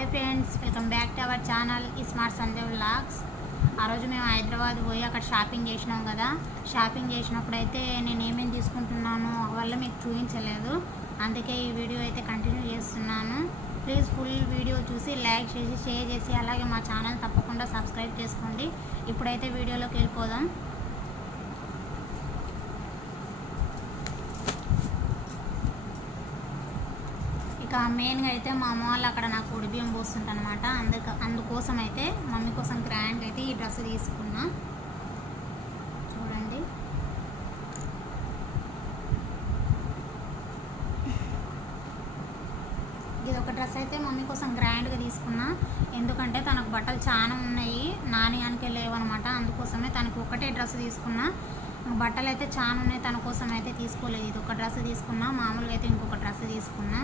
Hi friends welcome back to our channel ఈ smart Sunday vlogs ఆ రోజు మేము హైదరాబాద్ పోయి అక్కడ షాపింగ్ చేసినాం కదా. షాపింగ్ చేసినప్పుడైతే నేను ఏమేమి తీసుకుంటున్నాను వల్ల మీకు చూపించలేదు. అందుకే ఈ వీడియో అయితే కంటిన్యూ చేస్తున్నాను. ప్లీజ్ ఫుల్ వీడియో చూసి లైక్ చేసి షేర్ చేసి అలాగే మా ఛానల్ తప్పకుండా సబ్స్క్రైబ్ చేసుకోండి. ఇప్పుడైతే వీడియోలోకి వెళ్ళిపోదాం. ఇంకా మెయిన్గా అయితే మా అమ్మ వాళ్ళు అక్కడ నాకు ఉడి పోస్తుంటనమాట అందుక అందుకోసం అయితే మమ్మీ కోసం గ్రాండ్ అయితే ఈ డ్రెస్ తీసుకున్నా. చూడండి. ఇది ఒక డ్రెస్ అయితే మమ్మీ కోసం గ్రాండ్గా తీసుకున్నా. ఎందుకంటే తనకు బట్టలు చాలా ఉన్నాయి. నాణ్యానికి లేవన్నమాట. అందుకోసమే తనకు ఒకటే డ్రెస్ తీసుకున్నా. బట్టలు అయితే చాలా ఉన్నాయి తన కోసం అయితే తీసుకోలేదు. ఇది ఒక డ్రెస్ తీసుకున్నా మామూలుగా అయితే ఇంకొక డ్రెస్ తీసుకున్నా.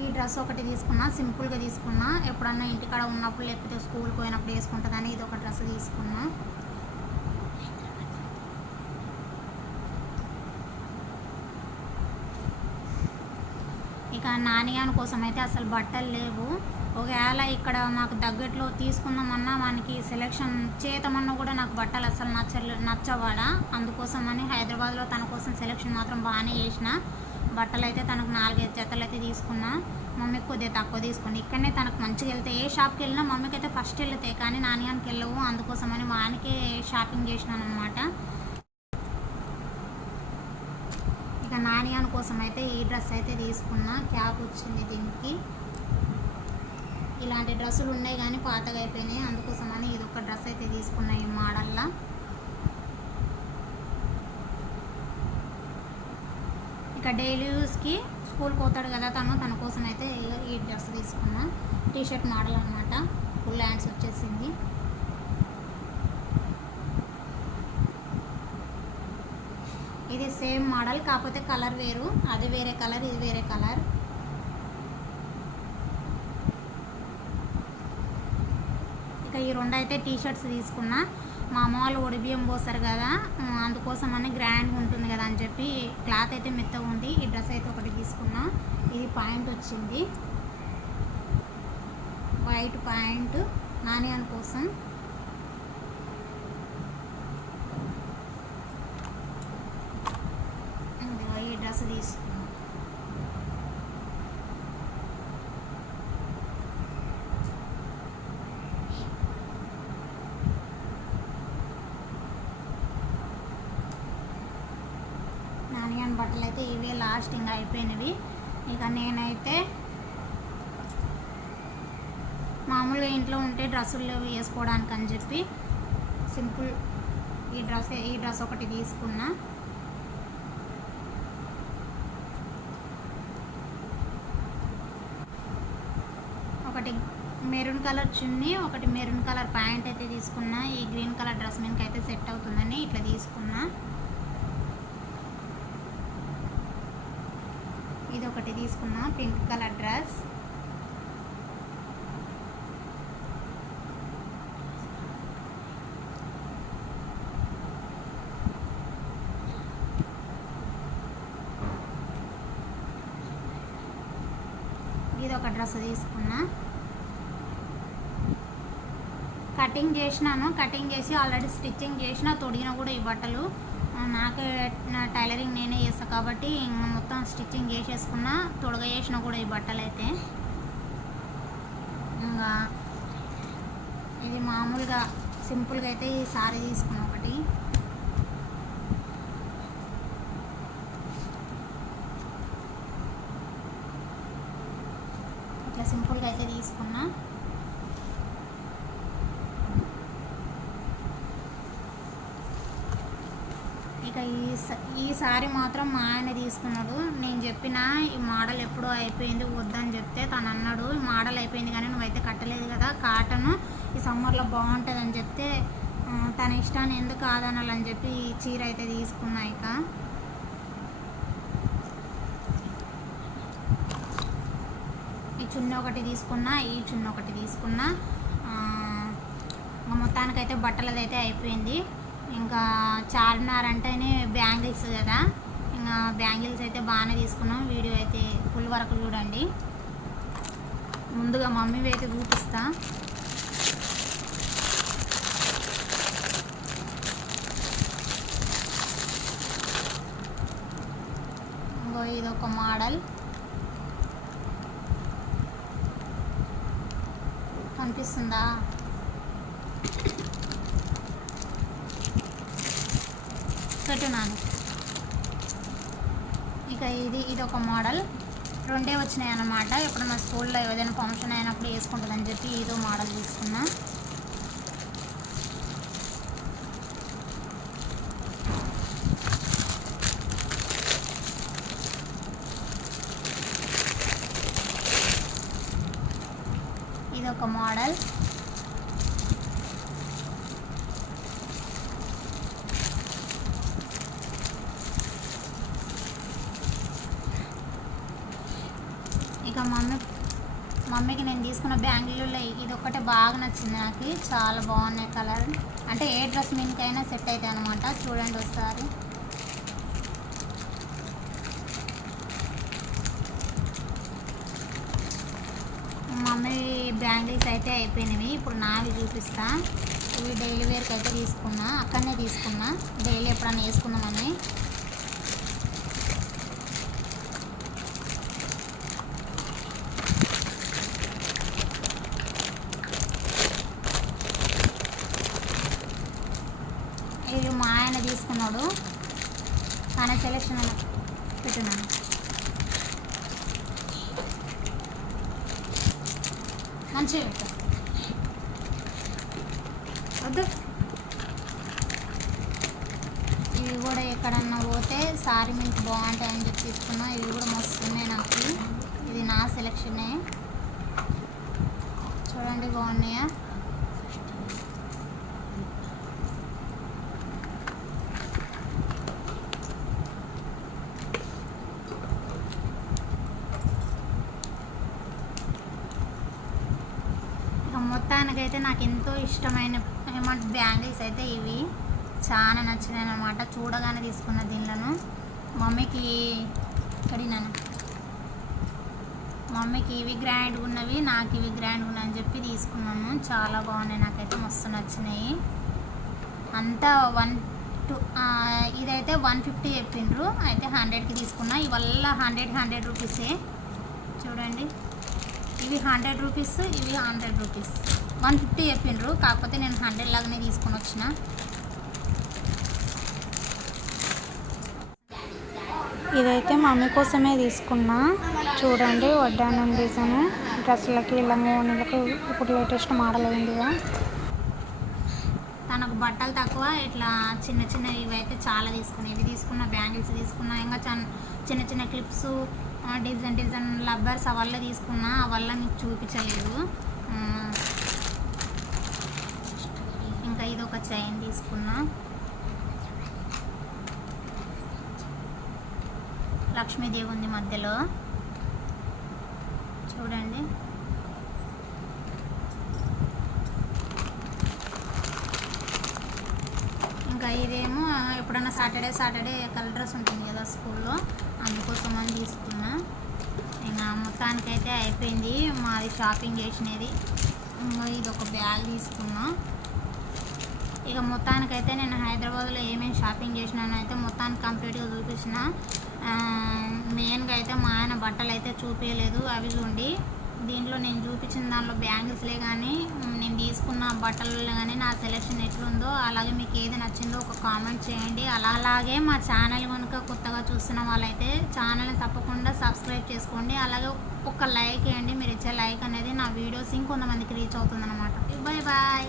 ఈ డ్రెస్ ఒకటి తీసుకున్నా సింపుల్గా తీసుకున్నా. ఎప్పుడన్నా ఇంటికాడ ఉన్నప్పుడు లేకపోతే స్కూల్కి పోయినప్పుడు వేసుకుంటుందని ఇది ఒక డ్రెస్ తీసుకున్నా. ఇక నానియాన్ కోసం అయితే అసలు బట్టలు లేవు. ఒకవేళ ఇక్కడ మాకు తగ్గట్లో తీసుకుందామన్నా మనకి సెలెక్షన్ చేతమన్నా కూడా నాకు బట్టలు అసలు నచ్చ నచ్చవాడా. అందుకోసమని హైదరాబాద్లో తన కోసం సెలెక్షన్ మాత్రం బాగానే చేసిన. బట్టలు అయితే తనకు నాలుగైదు జతలు అయితే తీసుకున్నా. మమ్మీకి కొద్దిగా తక్కువ తీసుకుని ఇక్కడనే తనకు మంచిగా వెళ్తే ఏ షాప్కి వెళ్ళినా మమ్మీకి అయితే ఫస్ట్ వెళ్తాయి కానీ నాన్నగానికి వెళ్ళవు. అందుకోసమని వానికే షాపింగ్ చేసినాను అనమాట ఇక నాన్నగాని కోసం అయితే ఈ డ్రెస్ అయితే తీసుకున్నా. క్యాప్ వచ్చింది దీనికి. ఇలాంటి డ్రెస్సులు ఉన్నాయి కానీ పాతగా అయిపోయినాయి. అందుకోసమని ఇది ఒక డ్రెస్ అయితే తీసుకున్నాయి ఈ మోడల్లా. ఇక డైలీ యూస్కి స్కూల్కి పోతాడు కదా తను. తన కోసం అయితే ఈ డ్రెస్ తీసుకున్నా. టీషర్ట్ మోడల్ అనమాట ఫుల్ హ్యాండ్స్ వచ్చేసింది. ఇది సేమ్ మోడల్ కాకపోతే కలర్ వేరు. అది వేరే కలర్ ఇది వేరే కలర్. ఇంకా ఈ రెండు అయితే టీ షర్ట్స్ తీసుకున్నా. మా అమ్మ వాళ్ళు ఒడి పోస్తారు కదా అందుకోసం అని గ్రాండ్గా ఉంటుంది కదా అని చెప్పి క్లాత్ అయితే మెత్తగా ఉంది. ఈ డ్రెస్ అయితే ఒకటి తీసుకున్నా. ఇది పాయింట్ వచ్చింది. వైట్ పాయింట్ నానియాన్ కోసం. ఈ డ్రెస్ తీసుకున్నాను నానియాన్ బట్టలు అయితే ఇవే లాస్ట్ ఇంకా అయిపోయినవి. ఇక నేనైతే మామూలుగా ఇంట్లో ఉంటే డ్రెస్సులు వేసుకోవడానికి అని చెప్పి సింపుల్ ఈ డ్రెస్ ఈ డ్రెస్ ఒకటి తీసుకున్నా. ఒకటి మెరూన్ కలర్ చున్నీ ఒకటి మెరూన్ కలర్ ప్యాంట్ అయితే తీసుకున్నా. ఈ గ్రీన్ కలర్ డ్రెస్ మీదకి అయితే సెట్ అవుతుందని ఇట్లా తీసుకున్నా. ఇది ఒకటి తీసుకున్నా పింక్ కలర్ డ్రెస్. ఇది ఒక డ్రెస్ తీసుకున్నా. కటింగ్ చేసినాను కటింగ్ చేసి ఆల్రెడీ స్టిచ్చింగ్ చేసిన తొడిగిన కూడా ఈ బట్టలు. నాకు నా టైలరింగ్ నేనే చేస్తాను కాబట్టి మొత్తం స్టిచ్చింగ్ చేసేసుకున్నా తొడగ చేసిన కూడా ఈ బట్టలు అయితే. ఇంకా ఇది మామూలుగా సింపుల్గా అయితే ఈ సారీ తీసుకున్నా ఒకటి. ఇట్లా సింపుల్గా అయితే తీసుకున్నా. ఇక ఈ ఈ మాత్రం మా ఆయన తీసుకున్నాడు. నేను చెప్పిన ఈ మోడల్ ఎప్పుడో అయిపోయింది వద్దని చెప్తే తను అన్నాడు ఈ మోడల్ అయిపోయింది కానీ నువ్వైతే కట్టలేదు కదా కాటన్ ఈ సమ్మర్లో బాగుంటుంది అని చెప్తే తన ఇష్టాన్ని ఎందుకు కాదనాలని చెప్పి ఈ చీర అయితే తీసుకున్నా ఇక. ఈ చున్న ఒకటి తీసుకున్నా ఈ చున్న ఒకటి తీసుకున్నా ఇంకా మొత్తానికైతే బట్టలది అయితే అయిపోయింది. ఇంకా చార్మినార్ అంటేనే బ్యాంగిల్స్ కదా. ఇంకా బ్యాంగిల్స్ అయితే బాగానే తీసుకున్నాం. వీడియో అయితే ఫుల్ వరకు చూడండి. ముందుగా మమ్మీవి అయితే చూపిస్తా. ఇంకో ఇది ఒక మోడల్. కనిపిస్తుందా? పెట్టున్నాను. ఇక ఇది ఇది ఒక మోడల్. రెండే వచ్చినాయి అన్నమాట ఎప్పుడన్నా స్కూల్లో ఏదైనా ఫంక్షన్ అయినప్పుడు వేసుకుంటుందని చెప్పి ఇదో మోడల్ తీసుకున్నా ఇది ఒక మోడల్ ఇక మమ్మీ మమ్మీకి నేను తీసుకున్న బ్యాంగిల్లో ఇది ఒకటే బాగా నచ్చింది నాకు. చాలా బాగున్నాయి కలర్ అంటే ఏ డ్రెస్ మీకైనా సెట్ అవుతాయి అనమాట చూడండి ఒకసారి. మమ్మీ బ్యాంగిల్స్ అయితే అయిపోయినవి. ఇప్పుడు నావి చూపిస్తా. ఇవి డైలీ వేర్కి అయితే తీసుకున్నా. అక్కడనే తీసుకున్నా. డైలీ ఎప్పుడన్నా వేసుకున్నామని ఇది మా ఆయన తీసుకున్నాడు సెలెక్షన్ అలా మంచిగా పెట్టు. వద్దు ఇవి కూడా ఎక్కడన్నా పోతే సారీ మీకు బాగుంటాయని చెప్పి తీసుకున్నా ఇవి కూడా మస్తున్నాయి నాకు ఇది నా సెలెక్షనే చూడండి బాగున్నాయా మొత్తానికైతే నాకు ఎంతో ఇష్టమైన ఏమంటే బ్యాంగిల్స్ అయితే ఇవి. చాలా నచ్చినాయి అనమాట చూడగానే తీసుకున్న దీనిలను. మమ్మీకి కడినాను. మమ్మీకి ఇవి గ్రాండ్గా ఉన్నవి నాకు ఇవి గ్రాండ్గా ఉన్నవి అని చెప్పి తీసుకున్నాను. చాలా బాగున్నాయి. నాకైతే మస్తు నచ్చినాయి. అంతా వన్ టూ ఇదైతే వన్ ఫిఫ్టీ చెప్పిండ్రు. అయితే హండ్రెడ్కి తీసుకున్నా. ఇవల్ల హండ్రెడ్ హండ్రెడ్ రూపీసే. చూడండి. ఇవి హండ్రెడ్ రూపీస్ ఇవి హండ్రెడ్ రూపీస్. వన్ ఫిఫ్టీ చెప్పిండ్రు కాకపోతే నేను హండ్రెడ్ లాగానే తీసుకొని వచ్చిన. ఇదైతే మమ్మీ కోసమే తీసుకున్నా. చూడండి వడ్డానం డిజైన్. డ్రెస్సులకి లంగోణీలకి ఇప్పుడు లేటెస్ట్ మోడల్ అయిందిగా. మనకు బట్టలు తక్కువ ఇట్లా చిన్న చిన్న ఇవైతే చాలా తీసుకున్నాయి ఇవి తీసుకున్న బ్యాంగిల్స్ తీసుకున్నా ఇంకా చిన్న చిన్న క్లిప్స్ డిజైన్ డిజైన్ లబ్బర్స్ అవల్ల తీసుకున్నా. అవల్ల మీకు చూపించలేదు. ఇంకా ఇది ఒక చైన్ తీసుకున్నా. లక్ష్మీదేవి ఉంది మధ్యలో చూడండి ఇంకా ఇదేమో ఎప్పుడన్నా సాటర్డే సాటర్డే కలర్ డ్రెస్ ఉంటుంది కదా స్కూల్లో అందుకోసం అని తీసుకున్నా. ఇంకా మొత్తానికైతే అయిపోయింది మాది షాపింగ్ చేసినది. ఇది ఒక బ్యాగ్ తీసుకున్నా. ఇక మొత్తానికైతే నేను హైదరాబాద్లో ఏమేమి షాపింగ్ చేసినానో అయితే మొత్తానికి కంప్లీట్గా చూపించిన. మెయిన్గా అయితే మా ఆయన బట్టలు అయితే చూపించలేదు అవి చూడండి. దీంట్లో నేను చూపించిన దానిలో బ్యాంగిల్స్లే కానీ నేను తీసుకున్న బట్టలలో కానీ నా సెలెక్షన్ ఎట్లుందో అలాగే మీకు ఏది నచ్చిందో ఒక కామెంట్ చేయండి. అలా అలాగే మా ఛానల్ కనుక కొత్తగా చూస్తున్న వాళ్ళైతే ఛానల్ని తప్పకుండా సబ్స్క్రైబ్ చేసుకోండి. అలాగే ఒక లైక్ వేయండి. మీరు ఇచ్చే లైక్ అనేది నా వీడియోస్ ఇంకొంతమందికి రీచ్ అవుతుంది అనమాట బాయ్ బాయ్.